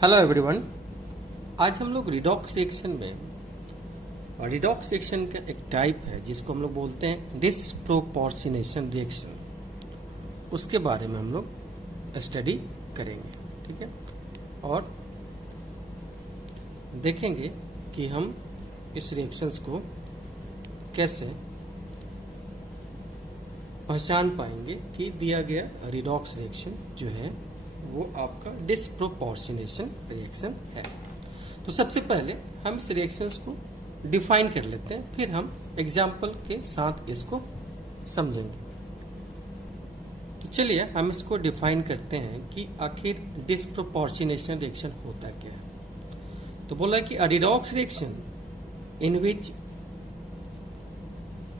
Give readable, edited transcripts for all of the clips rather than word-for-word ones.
Hello everyone. आज हम लोग रिडॉक्स रिएक्शन में, और रिडॉक्स रिएक्शन का एक टाइप है जिसको हम लोग बोलते हैं डिसप्रोपोर्शनेशन रिएक्शन, उसके बारे में हम लोग स्टडी करेंगे। ठीक है, और देखेंगे कि हम इस रिएक्शंस को कैसे पहचान पाएंगे कि दिया गया रिडॉक्स रिएक्शन जो है वो आपका डिसप्रोपोर्शनेशन रिएक्शन है। तो सबसे पहले हम इस रिएक्शंस को डिफाइन कर लेते हैं, फिर हम एग्जाम्पल के साथ इसको समझेंगे। तो चलिए हम इसको डिफाइन करते हैं कि आखिर डिसप्रोपोर्शनेशन रिएक्शन होता क्या है। तो बोला कि a redox reaction in which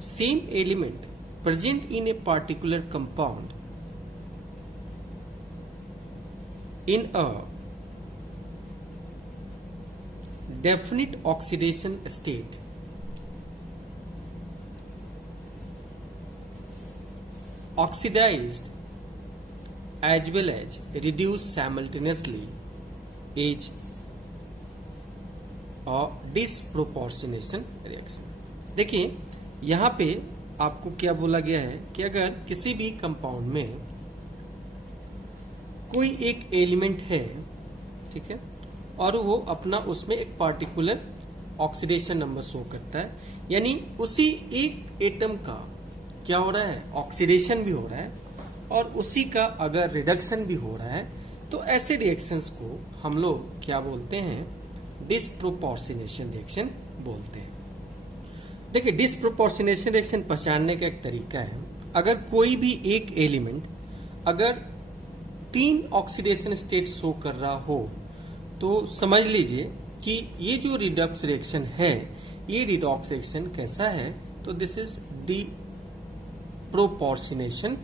same element present in a particular compound in a definite oxidation state oxidized as well as reduced simultaneously is a disproportionation reaction। देखिए यहाँ पे आपको क्या बोला गया है कि अगर किसी भी कंपाउंड में कोई एक एलिमेंट है, ठीक है, और वो अपना उसमें एक पार्टिकुलर ऑक्सीडेशन नंबर शो करता है, यानी उसी एक एटम का क्या हो रहा है, ऑक्सीडेशन भी हो रहा है और उसी का अगर रिडक्शन भी हो रहा है, तो ऐसे रिएक्शंस को हम लोग क्या बोलते हैं, डिसप्रोपोर्शनेशन रिएक्शन बोलते हैं। देखिए डिसप्रोपोर्शनेशन रिएक्शन पहचानने का एक तरीका है, अगर कोई भी एक एलिमेंट अगर 3 ऑक्सीडेशन स्टेट शो कर रहा हो तो समझ लीजिए कि ये जो रिडॉक्स रिएक्शन है, ये रिडॉक्स रिएक्शन कैसा है, तो this is disproportionation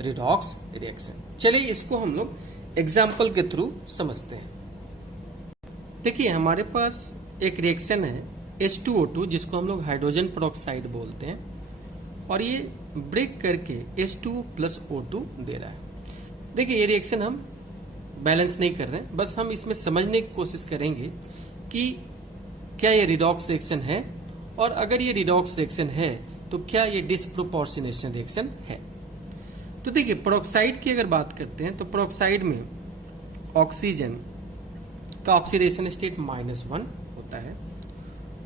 redox reaction. चलिए इसको हम लोग एग्जाम्पल के थ्रू समझते हैं। देखिए हमारे पास एक रिएक्शन है H2O2 जिसको हम लोग हाइड्रोजन पेरोक्साइड बोलते हैं, और ये ब्रेक करके H2 प्लस O2 दे रहा है। देखिए ये रिएक्शन हम बैलेंस नहीं कर रहे हैं, बस हम इसमें समझने की कोशिश करेंगे कि क्या ये रिडॉक्स रिएक्शन है, और अगर ये रिडॉक्स रिएक्शन है तो क्या ये डिसप्रोपोर्शनेशन रिएक्शन है। तो देखिए पेरोक्साइड की अगर बात करते हैं तो पेरोक्साइड में ऑक्सीजन का ऑक्सीडेशन स्टेट -1 होता है,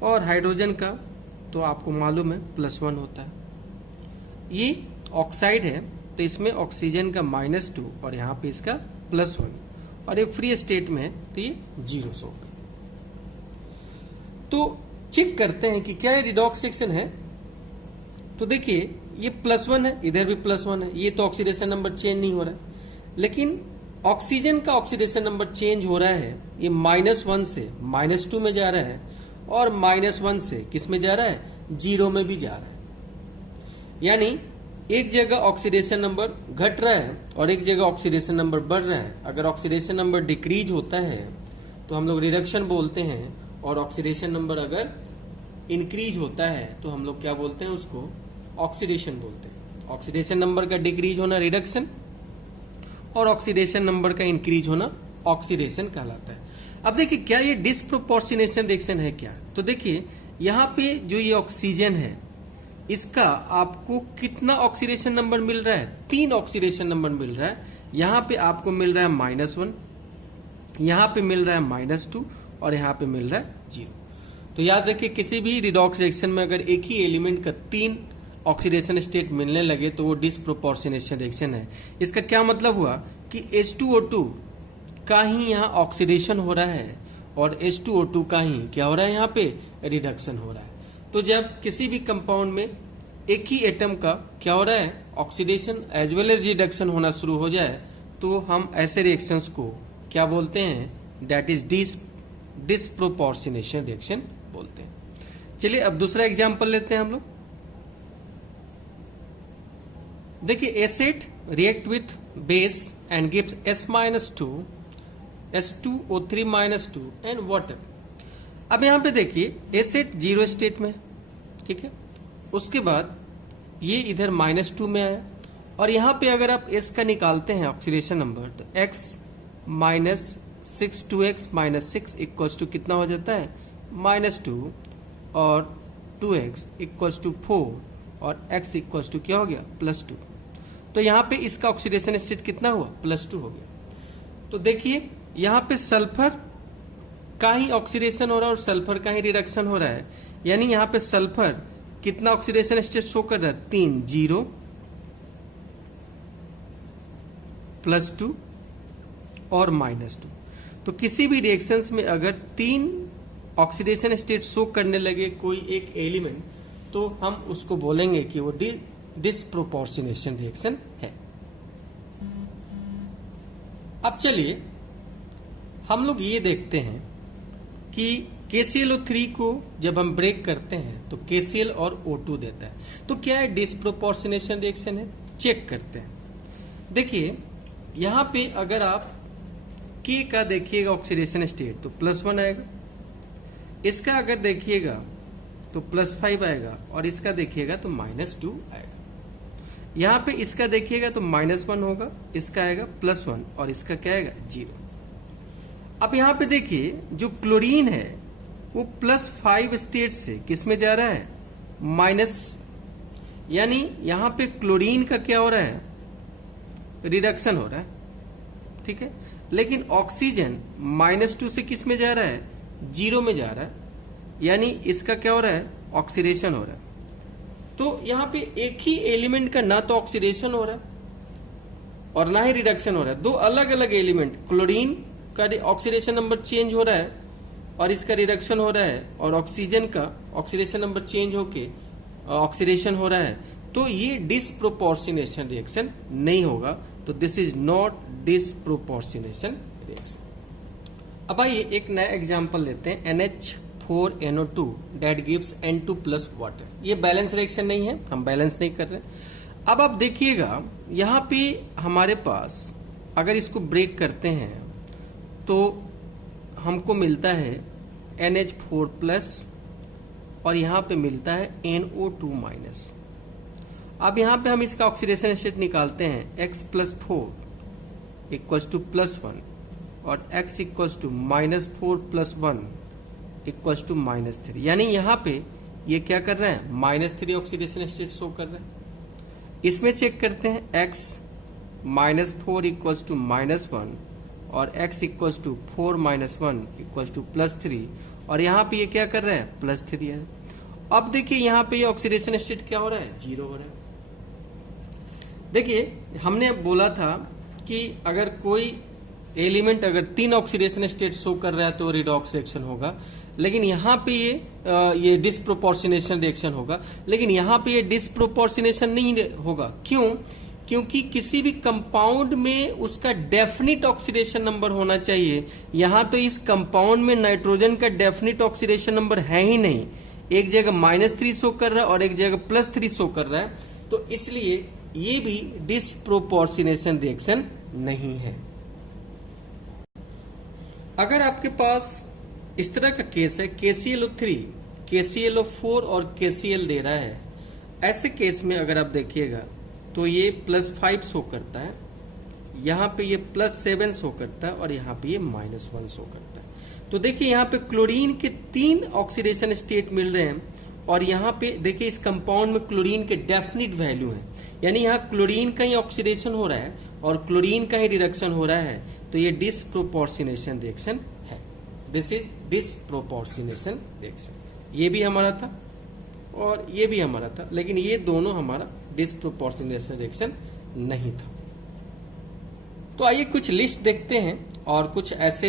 और हाइड्रोजन का तो आपको मालूम है +1 होता है। ये ऑक्साइड है तो इसमें ऑक्सीजन का -2 और यहाँ पे इसका +1, और ये फ्री स्टेट में है तो ये 0 होगा। तो चेक करते हैं कि क्या ये रिडॉक्स रिएक्शन है। तो देखिए ये +1 है, इधर भी +1 है, ये तो ऑक्सीडेशन नंबर चेंज नहीं हो रहा है, लेकिन ऑक्सीजन का ऑक्सीडेशन नंबर चेंज हो रहा है। ये -1 से -2 में जा रहा है, और -1 से किस में जा रहा है, 0 में भी जा रहा है। यानी एक जगह ऑक्सीडेशन नंबर घट रहा है और एक जगह ऑक्सीडेशन नंबर बढ़ रहा है। अगर ऑक्सीडेशन नंबर डिक्रीज होता है तो हम लोग रिडक्शन बोलते हैं, और ऑक्सीडेशन नंबर अगर इंक्रीज होता है तो हम लोग क्या बोलते हैं, उसको ऑक्सीडेशन बोलते हैं। ऑक्सीडेशन नंबर का डिक्रीज होना रिडक्शन, और ऑक्सीडेशन नंबर का इंक्रीज होना ऑक्सीडेशन कहलाता है। अब देखिए क्या ये डिसप्रोपोर्शनेशन रिएक्शन है क्या। तो देखिए यहाँ पे जो ये ऑक्सीजन है इसका आपको कितना ऑक्सीडेशन नंबर मिल रहा है, 3 ऑक्सीडेशन नंबर मिल रहा है। यहाँ पे आपको मिल रहा है -1, यहाँ पे मिल रहा है -2, और यहाँ पे मिल रहा है 0। तो याद रखिए किसी भी रिडॉक्स रिएक्शन में अगर एक ही एलिमेंट का 3 ऑक्सीडेशन स्टेट मिलने लगे तो वो डिसप्रोपोर्शनेशन रिएक्शन है। इसका क्या मतलब हुआ कि H2O2 का ही यहाँ ऑक्सीडेशन हो रहा है, और H2O2 का ही क्या हो रहा है, यहाँ पे रिडक्शन हो रहा है। तो जब किसी भी कंपाउंड में एक ही एटम का क्या हो रहा है, oxidation as well as reduction होना शुरू हो जाए, तो हम ऐसे रिएक्शंस को क्या बोलते हैं, दैट इज डिसप्रोपोर्शनेशन रिएक्शन बोलते हैं। चलिए अब दूसरा एग्जांपल लेते हैं हम लोग। देखिए acid react with base and gives S-2 H2O3-2 and water. अब यहाँ पे देखिए एसिड 0 स्टेट में, ठीक है, उसके बाद ये इधर -2 में आया, और यहाँ पे अगर आप S का निकालते हैं ऑक्सीडेशन नंबर तो X 6 2x minus 6 equals to कितना हो जाता है -2 और 2x इक्वल्स टू 4 और x इक्वल्स टू क्या हो गया +2। तो यहाँ पे इसका ऑक्सीडेशन स्टेट कितना हुआ +2 हो गया। तो देखिए यहाँ पे सल्फर का ही ऑक्सीडेशन हो रहा है और सल्फर का ही रिडक्शन हो रहा है, यानी यहाँ पे सल्फर कितना ऑक्सीडेशन स्टेट शो कर रहा है 3 0 +2 और -2। तो किसी भी रिएक्शंस में अगर 3 ऑक्सीडेशन स्टेट शो करने लगे कोई एक एलिमेंट, तो हम उसको बोलेंगे कि वो डिसप्रोपोर्शनेशन रिएक्शन है। अब चलिए हम लोग ये देखते हैं कि KClO3 को जब हम ब्रेक करते हैं तो KCl और O2 देता है, तो क्या है डिसप्रोपोर्शनेशन रिएक्शन है, चेक करते हैं। देखिए यहां पे अगर आप K का देखिएगा ऑक्सीडेशन स्टेट तो +1 आएगा, इसका अगर देखिएगा तो +5 आएगा और इसका देखिएगा तो -2 आएगा। यहां पे इसका देखिएगा तो -1 होगा, इसका आएगा +1 और इसका क्या आएगा 0। अब यहां पे देखिए जो क्लोरीन है वो +5 स्टेट से किस में जा रहा है माइनस, यानी यहां पे क्लोरीन का क्या हो रहा है रिडक्शन हो रहा है, ठीक है। लेकिन ऑक्सीजन -2 से किस में जा रहा है 0 में जा रहा है, यानी इसका क्या हो रहा है ऑक्सीडेशन हो रहा है। तो यहाँ पे एक ही एलिमेंट का ना तो ऑक्सीडेशन हो रहा है और ना ही रिडक्शन हो रहा है, दो अलग अलग एलिमेंट, क्लोरीन का ऑक्सीडेशन नंबर चेंज हो रहा है और इसका रिडक्शन हो रहा है, और ऑक्सीजन का ऑक्सीडेशन नंबर चेंज होके ऑक्सीडेशन हो रहा है। तो ये डिसप्रोपोर्शनेशन रिएक्शन नहीं होगा, तो this is not disproportionation reaction. अब आइए एक नया एग्जांपल लेते हैं, NH4NO2 that gives N2 plus water. ये बैलेंस रिएक्शन नहीं है, हम बैलेंस नहीं कर रहे। अब आप देखिएगा यहाँ पे हमारे पास अगर इसको ब्रेक करते हैं तो हमको मिलता है NH4 प्लस और यहाँ पे मिलता है NO2 माइनस। अब यहाँ पे हम इसका ऑक्सीडेशन स्टेट निकालते हैं, x + 4 इक्वल्स टू +1 और x equals to -4 + 1 equals to -3, यानी यहाँ पे ये क्या कर रहे हैं -3 ऑक्सीडेशन स्टेट शो कर रहे हैं। इसमें चेक करते हैं x -4 इक्वल्स टू -1 और x equals to 4 - 1 equals to +3, और यहाँ पे ये क्या कर रहा है +3 है। अब देखिए यहाँ पे ये ऑक्सीडेशन स्टेट क्या हो रहा है 0 हो रहा है। देखिए हमने अब बोला था कि अगर कोई एलिमेंट अगर 3 ऑक्सीडेशन स्टेट शो कर रहा है तो रिडॉक्स रिएक्शन होगा, लेकिन यहाँ पे ये डिसप्रोपोर्शनेशन रिएक्शन होगा, लेकिन यहाँ पे ये डिसप्रोपोर्शनेशन नहीं होगा। क्यों? क्योंकि किसी भी कंपाउंड में उसका डेफिनिट ऑक्सीडेशन नंबर होना चाहिए। यहाँ तो इस कंपाउंड में नाइट्रोजन का डेफिनिट ऑक्सीडेशन नंबर है ही नहीं, एक जगह -3 शो कर रहा है और एक जगह +3 शो कर रहा है, तो इसलिए ये भी डिसप्रोपोर्शनेशन रिएक्शन नहीं है। अगर आपके पास इस तरह का केस है, KClO3, KClO4 और KCl दे रहा है, ऐसे केस में अगर आप देखिएगा तो ये +5 शो करता है, यहाँ पे ये +7 शो करता है और यहाँ पे ये -1 शो करता है। तो देखिए यहाँ पे क्लोरीन के 3 ऑक्सीडेशन स्टेट मिल रहे हैं और यहाँ पे देखिए इस कंपाउंड में क्लोरीन के डेफिनिट वैल्यू है, यानी यहाँ क्लोरीन का ही ऑक्सीडेशन हो रहा है और क्लोरीन का ही रिडक्शन हो रहा है, तो ये डिसप्रोपोर्शनेशन रिएक्शन है। This is disproportionation reaction. ये भी हमारा था और ये भी हमारा था, लेकिन ये दोनों हमारा डिसप्रोपोर्शनेशन रिएक्शन नहीं था। तो आइए कुछ लिस्ट देखते हैं और कुछ ऐसे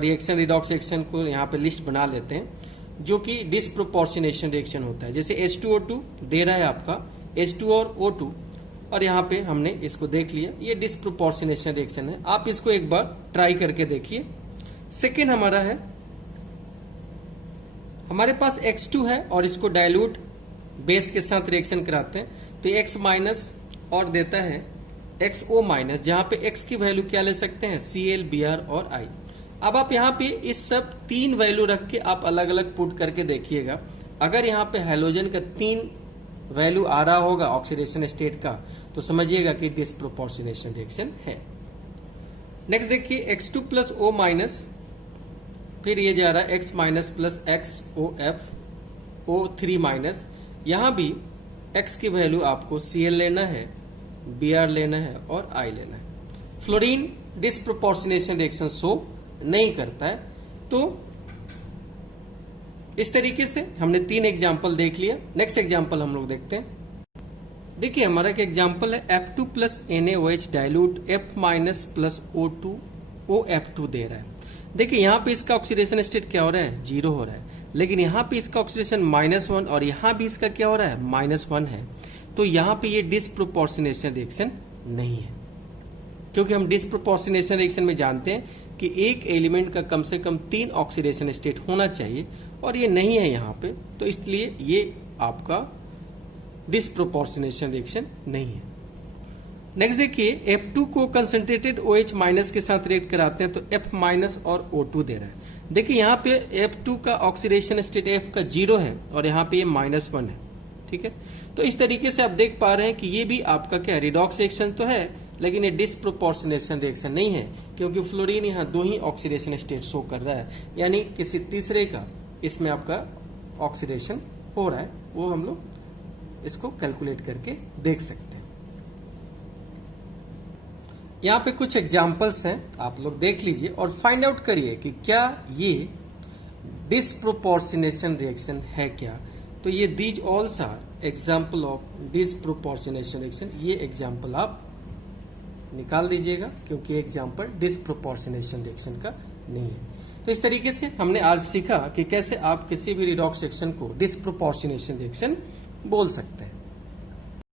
रिएक्शन रिडॉक्स रिएक्शन को यहाँ पे लिस्ट बना लेते हैं जो कि डिसप्रोपोर्शनेशन रिएक्शन होता है। जैसे H2O2 दे रहा है आपका, H2 और O2, और यहाँ पे हमने इसको देख लिया, ये डिसप्रोपोर्शनेशन रिएक्शन है। आप इसको एक बार ट्राई करके देखिए। सेकेंड हमारा है, हमारे पास X2 है और इसको डाइल्यूट बेस के साथ रिएक्शन कराते हैं, तो X माइनस और देता है XO माइनस, जहां पे X की वैल्यू क्या ले सकते हैं Cl, Br और I। अब आप यहाँ पे इस सब 3 वैल्यू रख के आप अलग अलग पुट करके देखिएगा। अगर यहाँ पे हैलोजन का 3 वैल्यू आ रहा होगा ऑक्सीडेशन स्टेट का, तो समझिएगा कि डिसप्रोपोर्शनेशन रिएक्शन है। नेक्स्ट देखिए x2 प्लस ओ माइनस, फिर ये जा रहा है x minus plus x O F O three minus. यहां भी x की वैल्यू आपको Cl लेना है, Br लेना है और I लेना है। फ्लोरीन डिसप्रोपोर्शनेशन रिएक्शन शो नहीं करता है। तो इस तरीके से हमने 3 एग्जाम्पल देख लिया। नेक्स्ट एग्जाम्पल हम लोग देखते हैं। देखिए हमारा एक एग्जाम्पल है F2 plus NaOH dilute F minus plus O2 OF2 दे रहा है। देखिए यहाँ पे इसका ऑक्सीडेशन स्टेट क्या हो रहा है, 0 हो रहा है, लेकिन यहाँ पे इसका ऑक्सीडेशन -1 और यहाँ भी इसका क्या हो रहा है, -1 है। तो यहाँ पे ये डिसप्रोपोर्शनेशन रिएक्शन नहीं है, क्योंकि हम डिसप्रोपोर्शनेशन रिएक्शन में जानते हैं कि एक एलिमेंट का कम से कम 3 ऑक्सीडेशन स्टेट होना चाहिए और ये नहीं है यहाँ पे, तो इसलिए ये आपका डिसप्रोपोर्शनेशन रिएक्शन नहीं है। नेक्स्ट देखिए F2 को कंसंट्रेटेड OH माइनस के साथ रिएक्ट कराते हैं तो F माइनस और O2 दे रहा है। देखिए यहाँ पे F2 का ऑक्सीडेशन स्टेट F का 0 है और यहाँ पे ये -1 है, ठीक है। तो इस तरीके से आप देख पा रहे हैं कि ये भी आपका क्या रिडॉक्स रिएक्शन तो है, लेकिन ये डिसप्रोपोर्शनेशन रिएक्शन नहीं है, क्योंकि फ्लोरीन यहाँ 2 ही ऑक्सीडेशन स्टेट शो कर रहा है, यानी किसी तीसरे का इसमें आपका ऑक्सीडेशन हो रहा है। वो हम लोग इसको कैलकुलेट करके देख सकते हैं। यहाँ पे कुछ एग्जाम्पल्स हैं, आप लोग देख लीजिए और फाइंड आउट करिए कि क्या ये डिसप्रोपोर्शनेशन रिएक्शन है क्या। तो ये these all are example of disproportionation reaction. ये एग्जाम्पल आप निकाल दीजिएगा, क्योंकि एग्जाम्पल डिसप्रोपोर्शनेशन रिएक्शन का नहीं है। तो इस तरीके से हमने आज सीखा कि कैसे आप किसी भी रिडॉक्स रिएक्शन को डिसप्रोपोर्शनेशन रिएक्शन बोल सकते हैं।